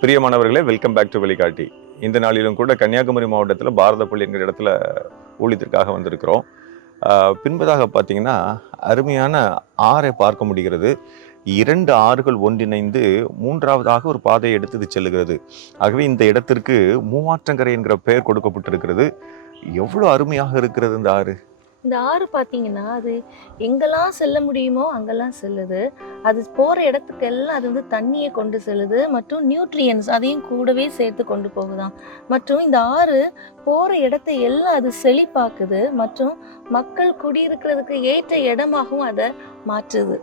பிரியமானவர்களே welcome back to வெளிக்காட்டி இந்த நாளிலும் கூட கன்னியாகுமரி மாவட்டத்தில் பாரதப்பள்ளி என்கிற இடத்துல ஊழியத்திற்காக வந்திருக்கிறோம். பின்பதாக பார்த்தீங்கன்னா அருமையான ஆறை பார்க்க முடிகிறது. இரண்டு ஆறுகள் ஒன்றிணைந்து மூன்றாவதாக ஒரு பாதையை எடுத்து இது செல்லுகிறது. ஆகவே இந்த இடத்திற்கு மூவாற்றங்கரை என்கிற பெயர் கொடுக்கப்பட்டிருக்கிறது. எவ்வளோ அருமையாக இருக்கிறது இந்த ஆறு? இந்த ஆறு பார்த்தீங்கன்னா அது எங்கெல்லாம் செல்ல முடியுமோ அங்கெல்லாம் செல்லுது. அது போகிற இடத்துக்கெல்லாம் அது வந்து தண்ணியை கொண்டு செல்லுது. மற்றும் நியூட்ரியன்ஸ் அதையும் கூடவே சேர்த்து கொண்டு போகுதான் மற்றும் இந்த ஆறு போகிற இடத்தை எல்லாம் அது செழிப்பாக்குது. மற்றும் மக்கள் குடியிருக்கிறதுக்கு ஏற்ற இடமாகவும் அதை மாற்றுது.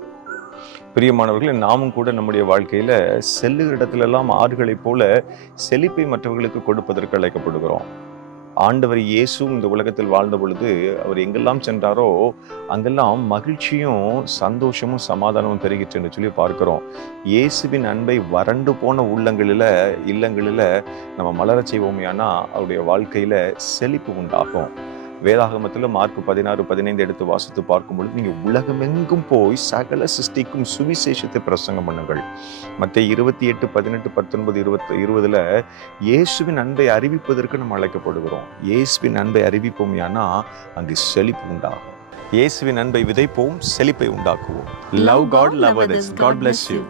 பிரியமானவர்களே நாமும் கூட நம்முடைய வாழ்க்கையில் செல்லுகிற இடத்துலலாம் ஆறுகளைப் போல செழிப்பை மற்றவர்களுக்கு கொடுப்பதற்கு அழைக்கப்படுகிறோம். ஆண்டவர் இயேசும் இந்த உலகத்தில் வாழ்ந்த பொழுது அவர் எங்கெல்லாம் சென்றாரோ அங்கெல்லாம் மகிழ்ச்சியும் சந்தோஷமும் சமாதானமும் பெருகிற்று சொல்லி பார்க்கிறோம். இயேசுவின் அன்பை வறண்டு போன உள்ளங்களில் இல்லங்களில் நம்ம மலர செய்வோமையானா அவருடைய வாழ்க்கையில் செழிப்பு உண்டாகும். வேதாகமத்தில் மார்க் பதினாறு பதினைந்து எடுத்து வாசித்து பார்க்கும் பொழுது நீங்கள் உலகமெங்கும் போய் சகல சிருஷ்டிக்கும் சுவிசேஷத்தை பிரசங்கம் பண்ணுங்கள். மற்ற இருபத்தி எட்டு பதினெட்டு பத்தொன்பது இருபத்தி இருபதுல இயேசுவின் அன்பை அறிவிப்பதற்கு நம்ம அழைக்கப்படுகிறோம். இயேசுவின் அன்பை அறிவிப்போம் ஏன்னா அங்கு செழிப்பு உண்டாகும். இயேசுவின் அன்பை விதைப்போம் செழிப்பை உண்டாக்குவோம். Love God love others God bless you